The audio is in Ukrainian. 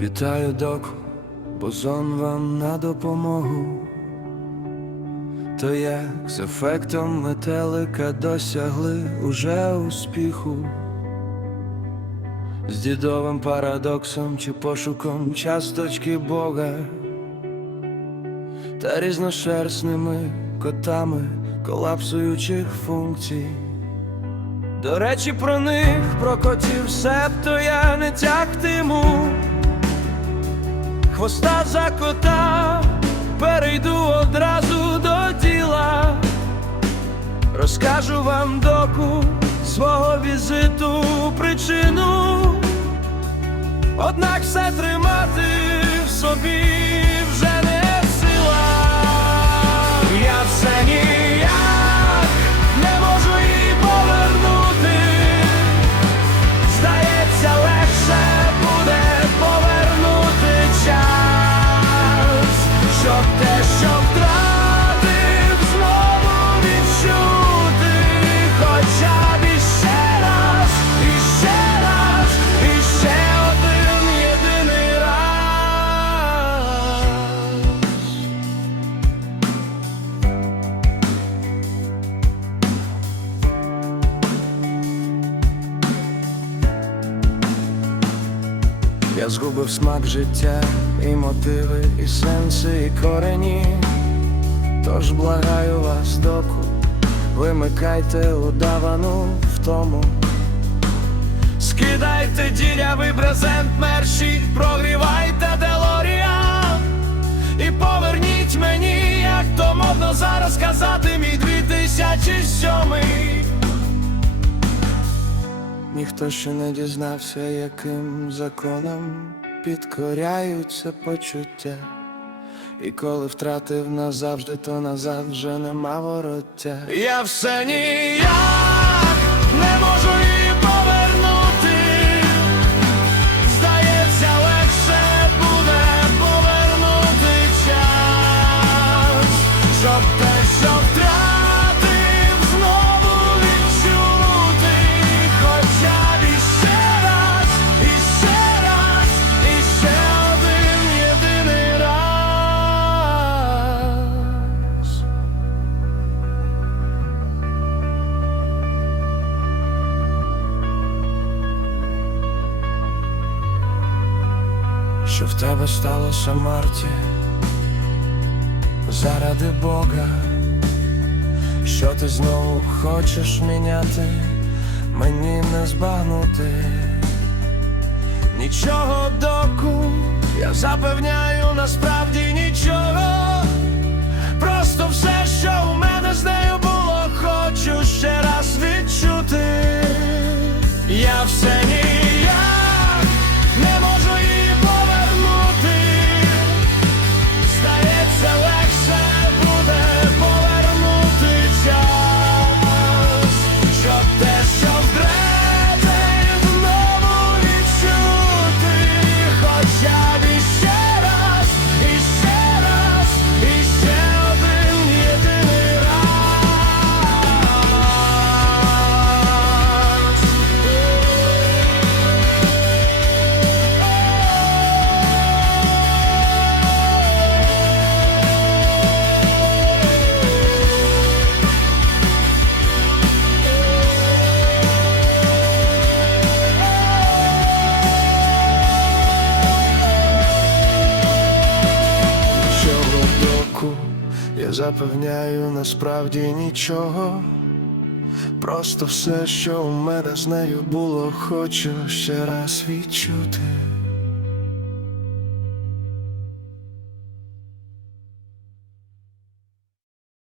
Вітаю, доку, бозон вам на допомогу. То як з ефектом метелика досягли уже успіху, з дідовим парадоксом чи пошуком часточки Бога та різношерстними котами колапсуючих функцій. До речі, про них, про котів септо я не тягтиму. Хвоста за кота, перейду одразу до діла. Розкажу вам доку свого візиту причину. Однак все тримати в собі Я згубив смак життя, і мотиви, і сенси, і корені. Тож благаю вас, доку, вимикайте удавану втому. Скидайте дірявий брезент мерші, прогрівайте Делоріан І поверніть мені, як то модно зараз казати, мій 2007 Ніхто ще не дізнався, яким законом підкоряються почуття. І коли втратив назавжди, то назад вже нема вороття. Я все ніяк не можу її повернути. Здається, легше буде повернути Що в тебе сталося, Марті, заради Бога, що ти знову хочеш міняти, мені не збагнути. Нічого доку, я запевняю, насправді нічого. Просто все, що у мене з нею було, хочу ще раз відчути. Я все ніяк я запевняю, насправді нічого. Просто все, що у мене з нею було, хочу ще раз відчути.